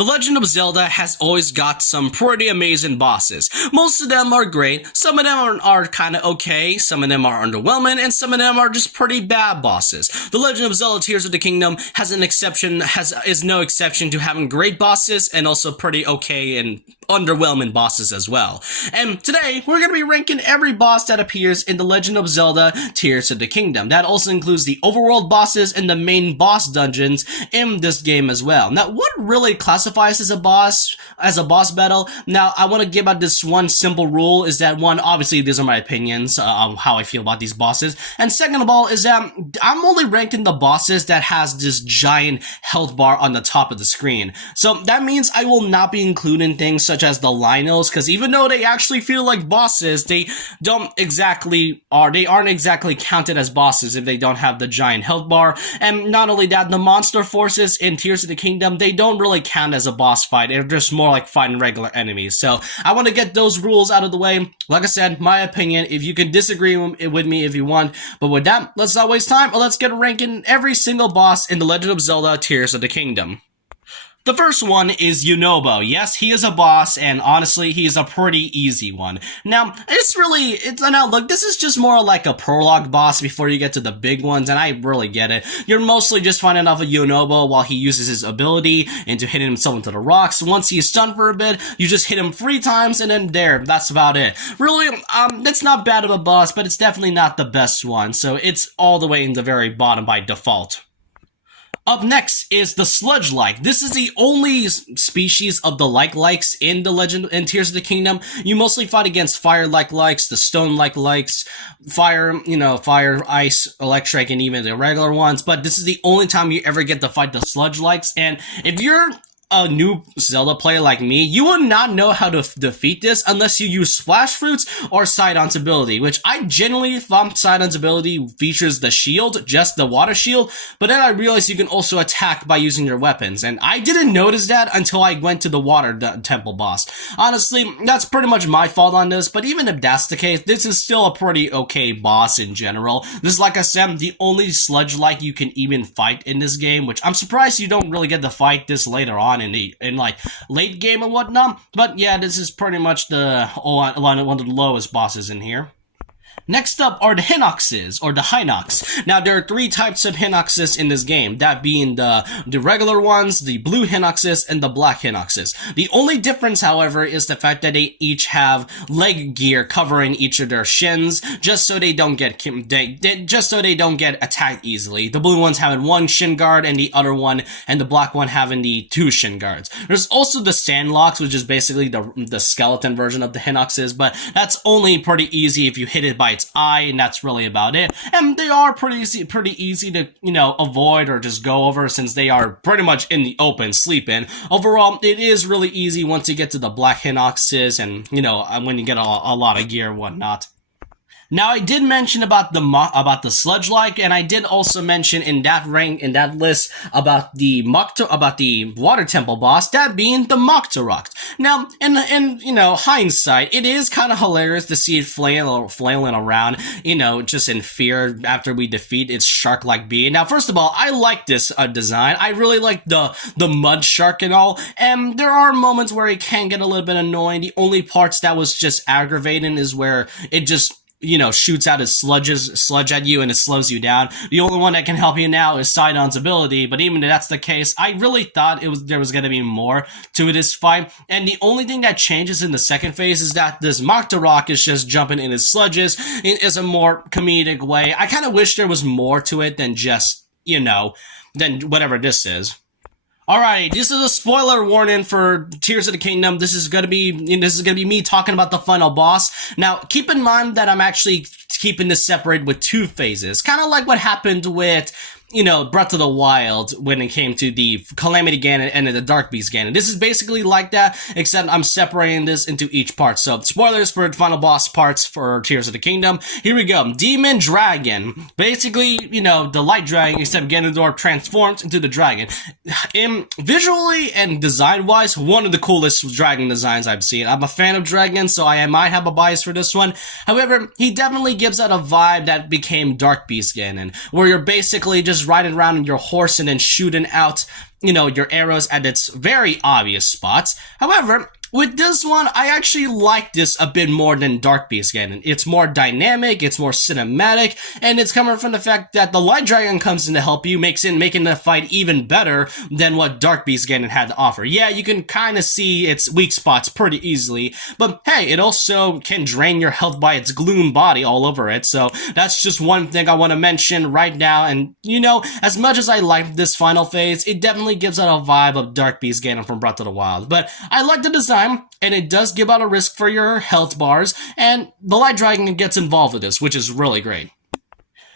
The Legend of Zelda has always got some pretty amazing bosses. Most of them are great, some of them are kinda okay, some of them are underwhelming, and some of them are just pretty bad bosses. The Legend of Zelda Tears of the Kingdom is no exception to having great bosses and also pretty okay and underwhelming bosses as well. And today, we're going to be ranking every boss that appears in The Legend of Zelda Tears of the Kingdom. That also includes the overworld bosses and the main boss dungeons in this game as well. Now, what really classifies as a boss battle? Now, I want to give out this one simple rule, is that one, obviously these are my opinions on how I feel about these bosses, and second of all is that I'm only ranking the bosses that has this giant health bar on the top of the screen. So that means I will not be including things such as the Lynels, because even though they actually feel like bosses, they aren't exactly counted as bosses if they don't have the giant health bar. And not only that, the monster forces in Tears of the Kingdom, they don't really count as a boss fight. They're just more like fighting regular enemies. So I want to get those rules out of the way. Like I said, my opinion, if you can disagree with me if you want. But with that, let's not waste time. Let's get ranking every single boss in The Legend of Zelda Tears of the Kingdom. The first one is Yunobo. Yes, he is a boss, and honestly, he is a pretty easy one. Now, look, this is just more like a prologue boss before you get to the big ones, and I really get it. You're mostly just fighting off of Yunobo while he uses his ability into hitting himself into the rocks. Once he's stunned for a bit, you just hit him 3 times, and then that's about it. Really, it's not bad of a boss, but it's definitely not the best one, so it's all the way in the very bottom by default. Up next is the Sludge-like. This is the only species of the like-likes in the Legend and Tears of the Kingdom. You mostly fight against fire like-likes, the stone like-likes, fire, ice, electric, and even the regular ones, but this is the only time you ever get to fight the Sludge-likes, and if you're a new Zelda player like me, you will not know how to defeat this unless you use Splash Fruits or Sidon's ability, which I genuinely thought Sidon's ability features the shield, just the water shield, but then I realized you can also attack by using your weapons, and I didn't notice that until I went to the water temple boss. Honestly, that's pretty much my fault on this, but even if that's the case, this is still a pretty okay boss in general. This is, like I said, the only Sludge-like you can even fight in this game, which I'm surprised you don't really get to fight this later on in like late game and whatnot, but yeah, this is pretty much one of the lowest bosses in here. Next up are the Hinoxes, or the Hinox. Now, there are 3 types of Hinoxes in this game, that being the regular ones, the blue Hinoxes, and the black Hinoxes. The only difference, however, is the fact that they each have leg gear covering each of their shins, just so they don't get attacked easily. The blue ones having 1 shin guard, and the other one, and the black one having the 2 shin guards. There's also the Sandlocks, which is basically the skeleton version of the Hinoxes, but that's only pretty easy if you hit it by its eye, and that's really about it. And they are pretty easy to, avoid or just go over, since they are pretty much in the open, sleeping. Overall, it is really easy once you get to the black Hinoxes and, when you get a lot of gear and whatnot. Now, I did mention about the Sludge-like, and I did also mention in that list about the water temple boss, that being the Moktarokt. Now, in hindsight, it is kind of hilarious to see it flailing around, just in fear after we defeat its shark-like being. Now, first of all, I like this design. I really like the mud shark and all, and there are moments where it can get a little bit annoying. The only parts that was just aggravating is where it just shoots out its sludge at you and it slows you down. The only one that can help you now is Sidon's ability, but even if that's the case, I really thought there was going to be more to this fight, and the only thing that changes in the second phase is that this Moktarokt is just jumping in his sludges in a more comedic way. I kind of wish there was more to it than just, than whatever this is. Alright, this is a spoiler warning for Tears of the Kingdom. This is gonna be me talking about the final boss. Now, keep in mind that I'm actually keeping this separated with 2 phases. Kind of like what happened with Breath of the Wild when it came to the Calamity Ganon and the Dark Beast Ganon. This is basically like that, except I'm separating this into each part. So, spoilers for the final boss parts for Tears of the Kingdom. Here we go. Demon Dragon. Basically, the light dragon, except Ganondorf transforms into the dragon. Visually and design-wise, one of the coolest dragon designs I've seen. I'm a fan of dragons, so I might have a bias for this one. However, he definitely gives out a vibe that became Dark Beast Ganon, where you're basically just just riding around on your horse and then shooting out, your arrows at its very obvious spots. However, with this one, I actually like this a bit more than Dark Beast Ganon. It's more dynamic, it's more cinematic, and it's coming from the fact that the Light Dragon comes in to help you, making the fight even better than what Dark Beast Ganon had to offer. Yeah, you can kind of see its weak spots pretty easily, but hey, it also can drain your health by its gloom body all over it, so that's just one thing I want to mention right now. And, as much as I like this final phase, it definitely gives out a vibe of Dark Beast Ganon from Breath of the Wild, but I like the design, and it does give out a risk for your health bars, and the Light Dragon gets involved with this, which is really great.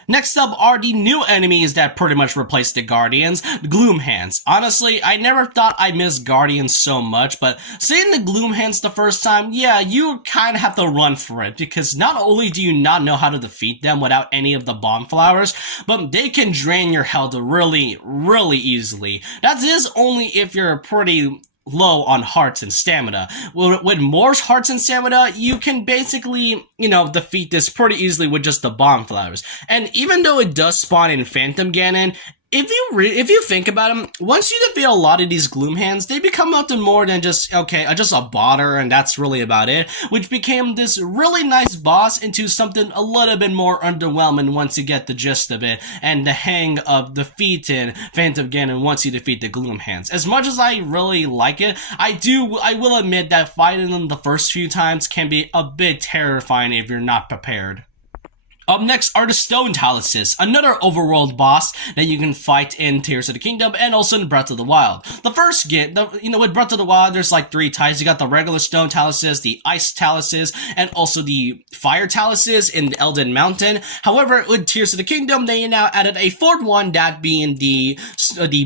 Next up are the new enemies that pretty much replaced the Guardians, the Gloom Hands. Honestly, I never thought I missed Guardians so much, but seeing the Gloom Hands the first time, yeah, you kind of have to run for it, because not only do you not know how to defeat them without any of the bomb flowers, but they can drain your health really, really easily. That is only if you're pretty low on hearts and stamina. With more hearts and stamina, you can basically, defeat this pretty easily with just the bomb flowers. And even though it does spawn in Phantom Ganon, if you think about them, once you defeat a lot of these Gloom Hands, they become nothing more than just a botter, and that's really about it, which became this really nice boss into something a little bit more underwhelming once you get the gist of it, and the hang of defeating Phantom Ganon once you defeat the Gloom Hands. As much as I really like it, I will admit that fighting them the first few times can be a bit terrifying if you're not prepared. Up next are the Stone Taluses, another overworld boss that you can fight in Tears of the Kingdom and also in Breath of the Wild. The first with Breath of the Wild, there's like 3 types. You got the regular Stone Taluses, the Ice Taluses, and also the Fire Taluses in the Elden Mountain. However, with Tears of the Kingdom, they now added a 4th one, that being the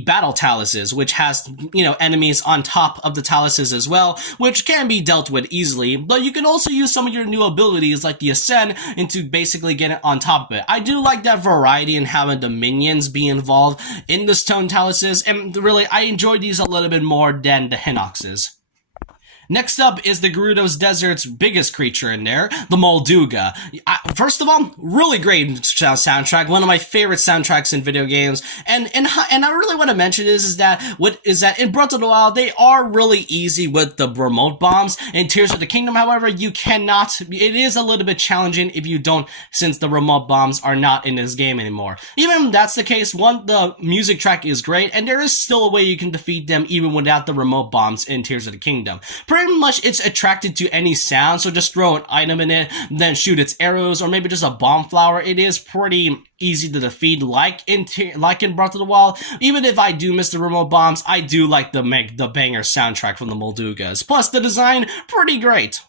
Battle Taluses, which has, enemies on top of the Taluses as well, which can be dealt with easily, but you can also use some of your new abilities like the Ascend into basically get on top of it. I do like that variety and having the minions be involved in the Stone Taluses, and really, I enjoy these a little bit more than the Hinoxes. Next up is the Gerudo's Desert's biggest creature in there, the Molduga. First of all, really great soundtrack, one of my favorite soundtracks in video games, and I really want to mention is that in Breath of the Wild, they are really easy with the remote bombs. In Tears of the Kingdom, however, you cannot, it is a little bit challenging if you don't, since the remote bombs are not in this game anymore. Even if that's the case, the music track is great, and there is still a way you can defeat them even without the remote bombs in Tears of the Kingdom. Pretty much it's attracted to any sound, so just throw an item in it, then shoot its arrows, or maybe just a bomb flower. It is pretty easy to defeat, like in Breath of the Wild. Even if I do miss the remote bombs, I do like the banger soundtrack from the Moldugas. Plus, the design, pretty great.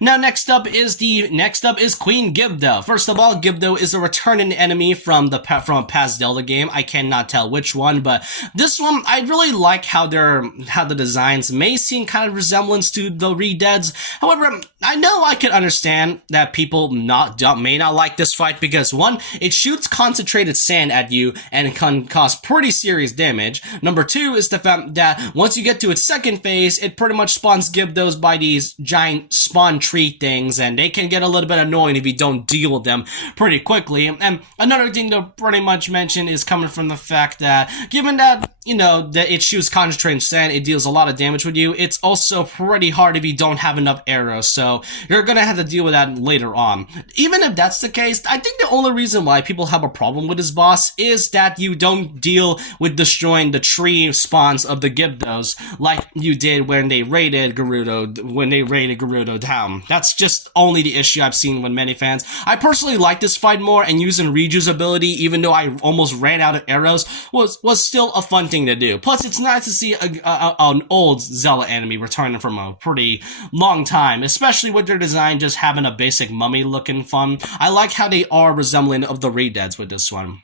Now, next up is Queen Gibdo. First of all, Gibdo is a returning enemy from a past Zelda game. I cannot tell which one, but this one, I really like how the designs may seem kind of resemblance to the Re-Deads. However, I know I can understand that people may not like this fight because, one, it shoots concentrated sand at you and can cause pretty serious damage. Number 2 is the fact that once you get to its second phase, it pretty much spawns Gibdos by these giant spawn tree things, and they can get a little bit annoying if you don't deal with them pretty quickly. And another thing to pretty much mention is coming from the fact that, given that, that it shoots concentrated sand, it deals a lot of damage with you, it's also pretty hard if you don't have enough arrows, so you're gonna have to deal with that later on. Even if that's the case, I think the only reason why people have a problem with this boss is that you don't deal with destroying the tree spawns of the Gibdos like you did when they raided Gerudo down. That's just only the issue I've seen with many fans. I personally like this fight more, and using Riju's ability, even though I almost ran out of arrows, was still a fun thing to do. Plus, it's nice to see an old Zelda enemy returning from a pretty long time, especially with their design just having a basic mummy looking fun. I like how they are resembling of the Re-Deads with this one.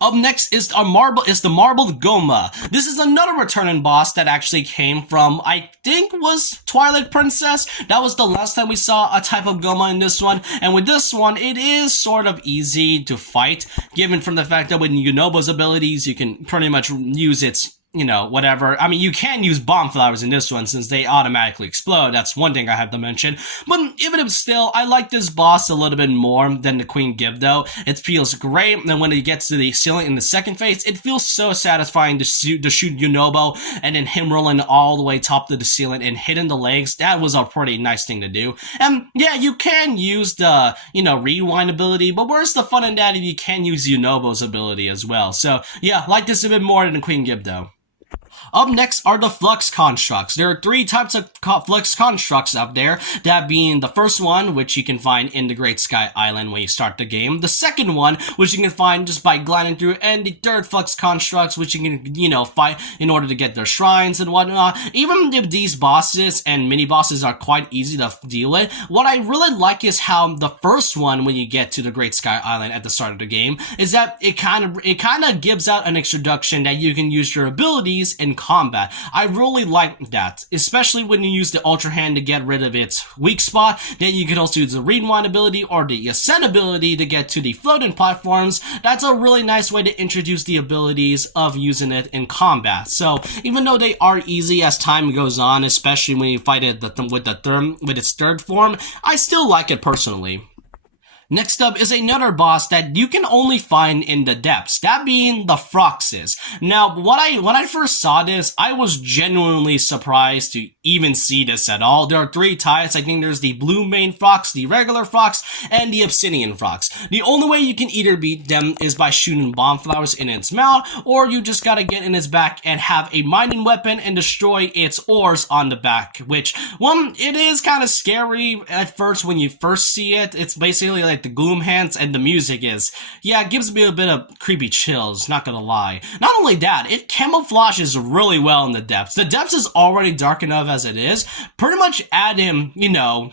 Up next is the Marbled Goma. This is another returning boss that actually came from, I think, was Twilight Princess. That was the last time we saw a type of Goma in this one. And with this one, it is sort of easy to fight, given from the fact that with Yunobo's abilities, you can pretty much use its whatever. I mean, you can use bomb flowers in this one since they automatically explode. That's one thing I have to mention. But even if still, I like this boss a little bit more than the Queen Gibb though. It feels great. And then when it gets to the ceiling in the second phase, it feels so satisfying to shoot Yunobo and then him rolling all the way top to the ceiling and hitting the legs. That was a pretty nice thing to do. And yeah, you can use the, rewind ability, but where's the fun in that if you can use Yunobo's ability as well? So yeah, I like this a bit more than the Queen Gibb though. Up next are the Flux Constructs. There are 3 types of Flux Constructs up there, that being the first one, which you can find in the Great Sky Island when you start the game, the second one, which you can find just by gliding through, and the third Flux Constructs, which you can, fight in order to get their shrines and whatnot. Even if these bosses and mini-bosses are quite easy to deal with, what I really like is how the first one, when you get to the Great Sky Island at the start of the game, is that it kind of gives out an introduction that you can use your abilities in combat. I really like that, especially when you use the Ultra Hand to get rid of its weak spot. Then you can also use the Rewind ability or the Ascend ability to get to the floating platforms. That's a really nice way to introduce the abilities of using it in combat. So even though they are easy as time goes on, especially when you fight it with its third form, I still like it personally. Next up is another boss that you can only find in the depths, that being the Froxes. Now, when I first saw this, I was genuinely surprised to even see this at all. There are 3 types. I think there's the Blue Mane Frox, the regular Frox, and the Obsidian Frox. The only way you can either beat them is by shooting bomb flowers in its mouth, or you just gotta get in its back and have a mining weapon and destroy its ores on the back, which, well, it is kind of scary at first when you first see it. It's basically like the gloom hands, and the music it gives me a bit of creepy chills, not gonna lie. Not only that, it camouflages really well in the depths. The depths is already dark enough as it is. Pretty much add him,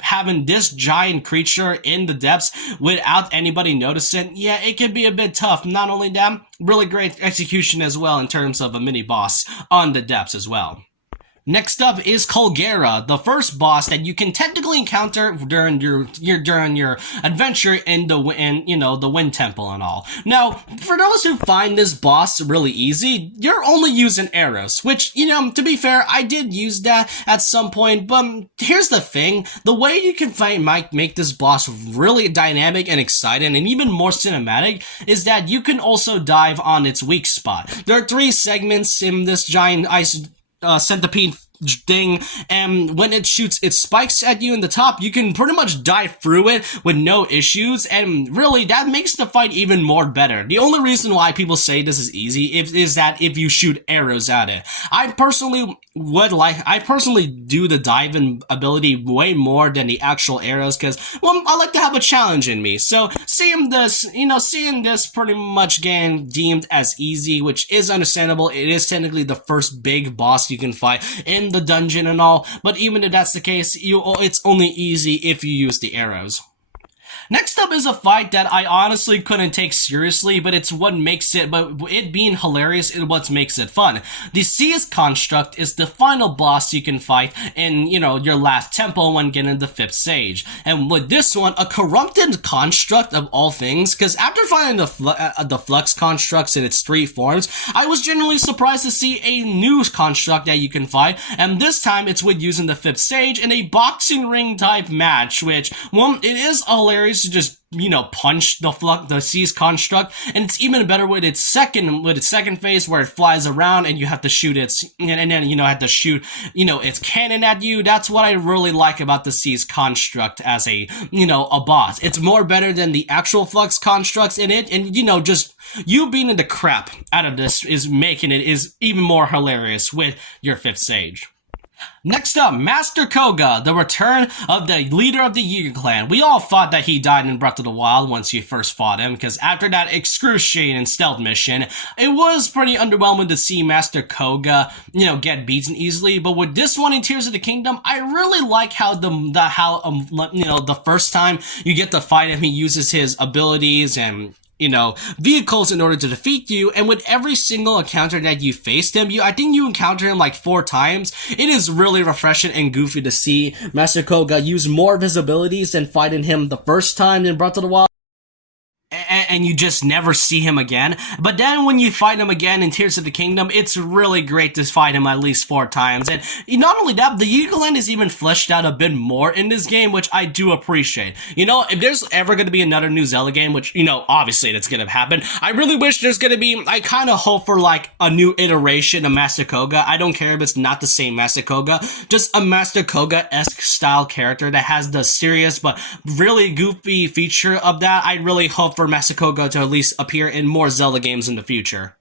having this giant creature in the depths without anybody noticing, yeah, it can be a bit tough. Not only that, really great execution as well in terms of a mini boss on the depths as well. Next up is Colgera, the first boss that you can technically encounter during your adventure in the Wind Temple and all. Now, for those who find this boss really easy, you're only using arrows, which, to be fair, I did use that at some point, but here's the thing. The way you can make this boss really dynamic and exciting and even more cinematic is that you can also dive on its weak spot. There are 3 segments in this giant ice centipede thing, and when it shoots its spikes at you in the top, you can pretty much dive through it with no issues, and really that makes the fight even more better. The only reason why people say this is easy is that if you shoot arrows at it. I personally do the diving ability way more than the actual arrows because, well, I like to have a challenge in me. So seeing this pretty much getting deemed as easy, which is understandable. It is technically the first big boss you can fight in the dungeon and all, but even if that's the case, it's only easy if you use the arrows. Next up is a fight that I honestly couldn't take seriously, but it being hilarious is what makes it fun. The Seas Construct is the final boss you can fight in, your last temple when getting the 5th stage. And with this one, a corrupted construct of all things, because after finding the Flux Constructs in its 3 forms, I was genuinely surprised to see a new construct that you can fight, and this time it's with using the 5th stage in a boxing ring type match, which, well, it is hilarious to just punch the Seas Construct, and it's even better with its second phase where it flies around and you have to shoot its cannon at you. That's what I really like about the Seas Construct as a boss. It's more better than the actual Flux Constructs in it, and just you beating the crap out of this is making it even more hilarious with your 5th stage. Next up, Master Koga, the return of the leader of the Yiga clan. We all thought that he died in Breath of the Wild once you first fought him, because after that excruciating stealth mission, it was pretty underwhelming to see Master Koga, get beaten easily. But with this one in Tears of the Kingdom, I really like how the first time you get to fight him, he uses his abilities and vehicles in order to defeat you, and with every single encounter that you faced him, I think you encounter him like 4 times. It is really refreshing and goofy to see Master Koga use more of his abilities than fighting him the first time in Breath of the Wild. and you just never see him again. But then when you fight him again in Tears of the Kingdom, it's really great to fight him at least 4 times. And not only that, the Eagle Land is even fleshed out a bit more in this game, which I do appreciate. You know, if there's ever going to be another new Zelda game, which, you know, obviously that's going to happen, I really wish there's going to be, I kind of hope for like a new iteration of Master Koga. I don't care if it's not the same Master Koga, just a Master Koga-esque style character that has the serious but really goofy feature of that. I really hope for Master Koga to at least appear in more Zelda games in the future.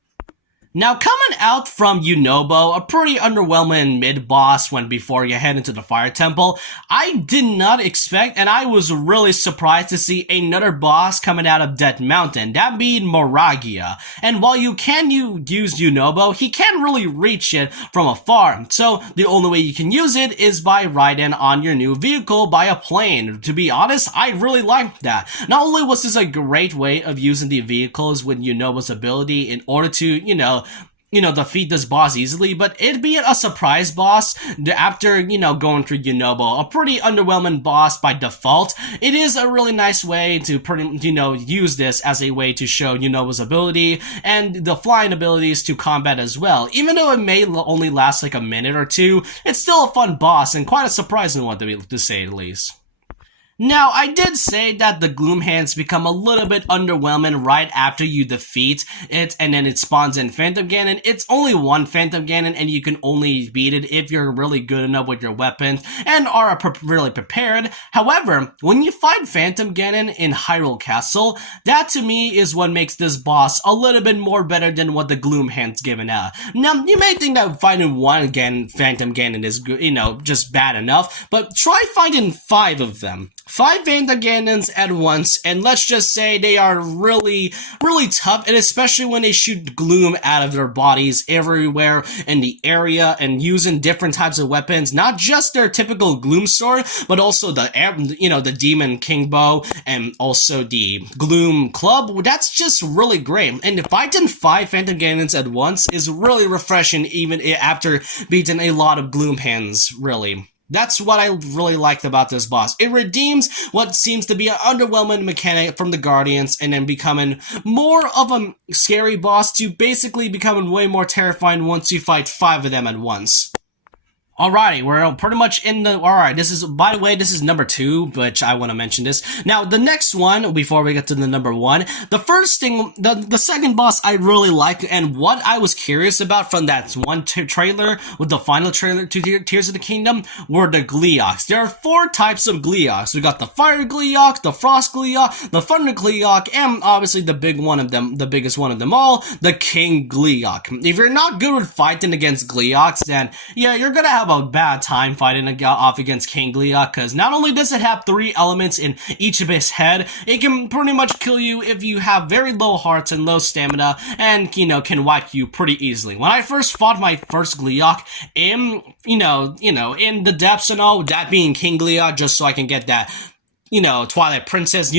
Now, coming out from Yunobo, a pretty underwhelming mid-boss when before you head into the Fire Temple, I did not expect, and I was really surprised to see another boss coming out of Death Mountain, that being Moragia. And while you can use Yunobo, he can't really reach it from afar, so the only way you can use it is by riding on your new vehicle by a plane. To be honest, I really liked that. Not only was this a great way of using the vehicles with Yunobo's ability in order to, defeat this boss easily, but it being a surprise boss after, going through Yunobo, a pretty underwhelming boss by default, it is a really nice way to use this as a way to show Yunobo's ability and the flying abilities to combat as well. Even though it may only last like a minute or two, it's still a fun boss and quite a surprising one to say the least. Now, I did say that the Gloom Hands become a little bit underwhelming right after you defeat it, and then it spawns in Phantom Ganon. It's only one Phantom Ganon, and you can only beat it if you're really good enough with your weapons and are really prepared. However, when you fight Phantom Ganon in Hyrule Castle, that to me is what makes this boss a little bit more better than what the Gloom Hands given out. Now, you may think that fighting one Phantom Ganon is, just bad enough, but try fighting 5 of them. 5 Phantom Ganons at once, and let's just say they are really, really tough, and especially when they shoot gloom out of their bodies everywhere in the area and using different types of weapons, not just their typical gloom sword, but also the Demon King Bow and also the Gloom Club. That's just really great, and fighting 5 Phantom Ganons at once is really refreshing even after beating a lot of Gloom Hands, really. That's what I really liked about this boss. It redeems what seems to be an underwhelming mechanic from the Guardians and then becoming more of a scary boss to basically becoming way more terrifying once you fight 5 of them at once. Alrighty, we're pretty much in the, alright, this is, by the way, this is number 2, which I want to mention this. Now, the next one, before we get to the number 1, the first thing, the second boss I really liked, and what I was curious about from that one trailer, with the final trailer to Tears of the Kingdom, were the Gleeoks. There are 4 types of Gleeoks. We got the Fire Gleeok, the Frost Gleeok, the Thunder Gleeok, and obviously the biggest one of them all, the King Gleeok. If you're not good with fighting against Gleeoks, then, yeah, you're gonna have a bad time fighting off against King Gleeok, because not only does it have 3 elements in each of his head, it can pretty much kill you if you have very low hearts and low stamina, and, can wipe you pretty easily. When I first fought my first Gleeok in, in the depths and all, that being King Gleeok, just so I can get that Twilight Princess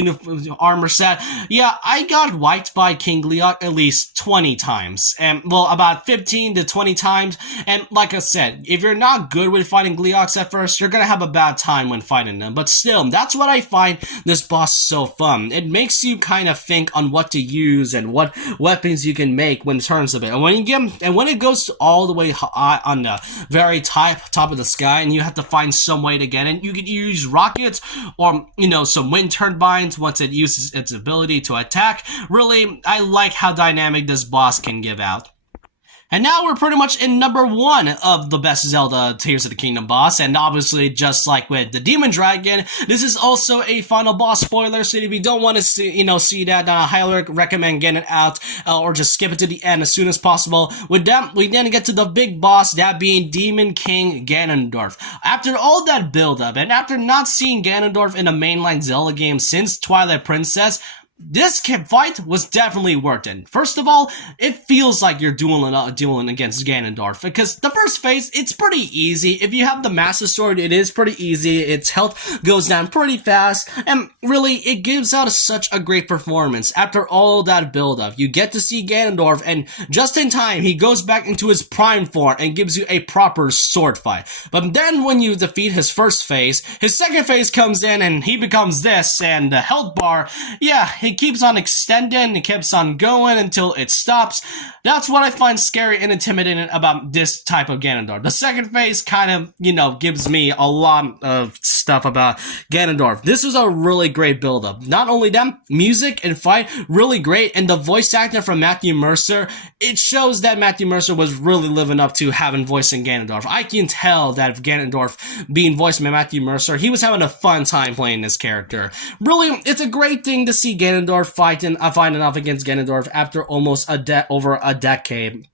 armor set. Yeah, I got wiped by King Gleeok at least 20 times. And, well, about 15 to 20 times. And like I said, if you're not good with fighting Gleeoks at first, you're gonna have a bad time when fighting them. But still, that's what I find this boss so fun. It makes you kind of think on what to use and what weapons you can make in terms of it. And when it goes to all the way high on the very top of the sky, and you have to find some way to get it, you can use rockets or some wind turbines once it uses its ability to attack. Really, I like how dynamic this boss can give out. And now we're pretty much in number 1 of the best Zelda Tears of the Kingdom boss, and obviously just like with the Demon Dragon, this is also a final boss spoiler, so if you don't want to see that, I highly recommend getting it out, or just skip it to the end as soon as possible. With that, we then get to the big boss, that being Demon King Ganondorf. After all that build-up, and after not seeing Ganondorf in a mainline Zelda game since Twilight Princess, this fight was definitely worth it. First of all, it feels like you're dueling against Ganondorf, because the first phase, it's pretty easy. If you have the Master Sword, it is pretty easy. Its health goes down pretty fast, and really, it gives out such a great performance. After all that build-up, you get to see Ganondorf, and just in time, he goes back into his prime form and gives you a proper sword fight. But then when you defeat his first phase, his second phase comes in, and he becomes this, and the health bar, yeah, he keeps on extending, he keeps on going until it stops. That's what I find scary and intimidating about this type of Ganondorf. The second phase kind of, gives me a lot of stuff about Ganondorf. This was a really great build-up. Not only them, music and fight, really great, and the voice acting from Matthew Mercer, it shows that Matthew Mercer was really living up to having voicing Ganondorf. I can tell that if Ganondorf being voiced by Matthew Mercer, he was having a fun time playing this character. Really, it's a great thing to see Ganondorf fighting off against Ganondorf after almost over a decade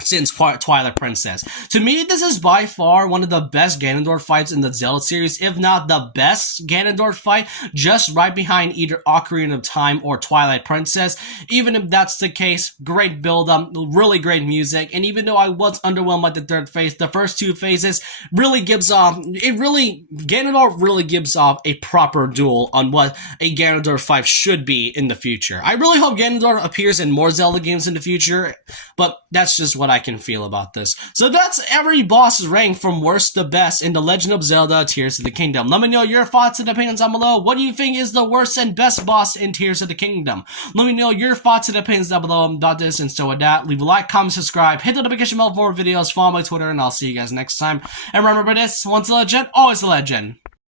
since Twilight Princess. To me, this is by far one of the best Ganondorf fights in the Zelda series, if not the best Ganondorf fight, just right behind either Ocarina of Time or Twilight Princess. Even if that's the case, great build-up, really great music, and even though I was underwhelmed by the third phase, the first two phases really gives off, Ganondorf really gives off a proper duel on what a Ganondorf fight should be in the future. I really hope Ganondorf appears in more Zelda games in the future, but that's just what I can feel about this. So that's every boss ranked from worst to best in The Legend of Zelda Tears of the Kingdom. Let me know your thoughts and opinions down below. What do you think is the worst and best boss in Tears of the Kingdom? Let me know your thoughts and opinions down below about this. And so with that, leave a like, comment, subscribe, hit the notification bell for more videos, follow my Twitter, and I'll see you guys next time. And remember this, once a legend, always a legend.